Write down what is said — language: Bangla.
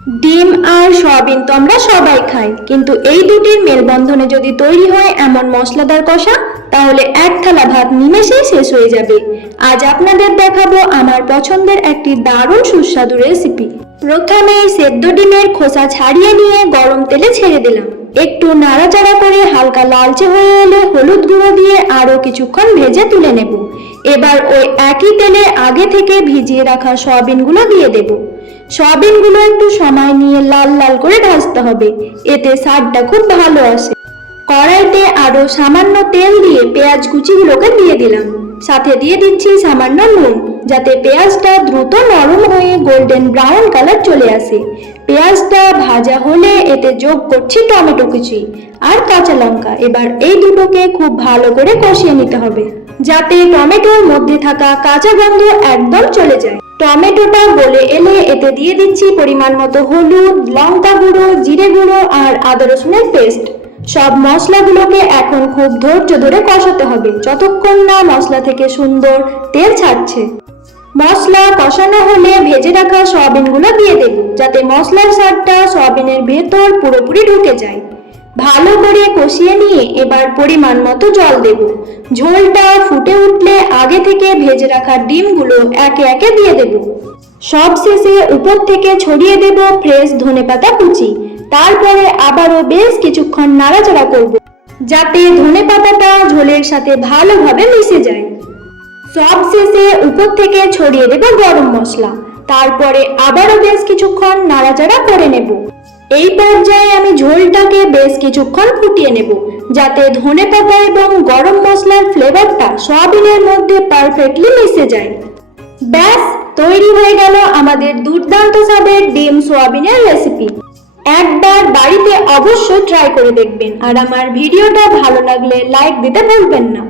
ডিম আর সয়াবিন তো আমরা সবাই খাই, কিন্তু এই দুটির মেলবন্ধনে যদি তৈরি হয় এমন মশলাদার কষা, তাহলে এক থালা ভাত নিমেষেই শেষ হয়ে যাবে। আজ আপনাদের দেখাবো আমার পছন্দের একটি দারুণ সুস্বাদু রেসিপি। প্রথমে সেদ্ধ ডিমের খোসা ছাড়িয়ে নিয়ে গরম তেলে ছেড়ে দিলাম। একটু নাড়াচাড়া করে হালকা লালচে হয়ে এলে হলুদ গুঁড়ো দিয়ে আরো কিছুক্ষণ ভেজে তুলে নেব। এবার ওই একই তেলে আগে থেকে ভিজিয়ে রাখা সয়াবিনগুলো দিয়ে দেব। সয়াবিনগুলো একটু সময় নিয়ে লাল লাল করে ভাজতে হবে, এতে স্বাদটা খুব ভালো আসে। কড়াইতে আরো সামান্য তেল দিয়ে পেঁয়াজ কুচিগুলোকে দিয়ে দিলাম। সাথে দিয়ে দিচ্ছি সামান্য নুন, যাতে পেঁয়াজটা দ্রুত নরম হয়ে গোল্ডেন ব্রাউন কালার চলে আসে। পেঁয়াজটা ভাজা হলে এতে যোগ করছি টমেটো কুচি আর কাঁচা লঙ্কা। এবার এই দুটোকে খুব ভালো করে কষিয়ে নিতে হবে, যাতে টমেটোর মধ্যে থাকা কাঁচা গন্ধ একদম চলে যায়। টমেটোটা গলে এলে এতে দিয়ে দিচ্ছি পরিমাণ মতো হলুদ, লঙ্কা গুঁড়ো, জিরে গুঁড়ো আর আদা রসুনের পেস্ট। সব মশলাগুলোকে এখন খুব ধৈর্য ধরে কষাতে হবে, যতক্ষণ না মশলা থেকে সুন্দর তেল ছাড়ছে। মশলা কষানো হলে ভেজে রাখা সয়াবিনগুলো দিয়ে দেব, যাতে মশলার স্বাদটা সয়াবিনের ভেতর পুরোপুরি ঢুকে যায়। ভালো করে কষিয়ে নিয়ে এবার পরিমাণ মতো জল দেব। ঝোলটা ফুটে উঠলে আগে থেকে ভেজে রাখা ডিমগুলো একে একে দিয়ে দেব। সব শেষে উপর থেকে ছড়িয়ে দেব ফ্রেশ ধনেপাতা কুচি। তারপরে আবারও বেশ কিছুক্ষণ নাড়াচাড়া করব, যাতে ধনেপাতাটা ঝোলের সাথে ভালোভাবে মিশে যায়। সব শেষে উপর থেকে ছড়িয়ে দেব গরম মশলা। তারপরে আবারও বেশ কিছুক্ষণ নাড়াচাড়া করে নেব। এই পর্যায়ে আমি ঝোলটাকে বেশ কিছুক্ষণ ফুটিয়ে নেব, যাতে ধনেপাতা এবং গরম মশলার ফ্লেভারটা সয়াবিনের মধ্যে পারফেক্টলি মিশে যায়। ব্যাস, তৈরি হয়ে গেল আমাদের দুর্দান্ত স্বাদের ডিম সোয়াবিনের রেসিপি। একবার বাড়িতে অবশ্যই ট্রাই করে দেখবেন, আর আমার ভিডিওটা ভালো লাগলে লাইক দিতে ভুলবেন না।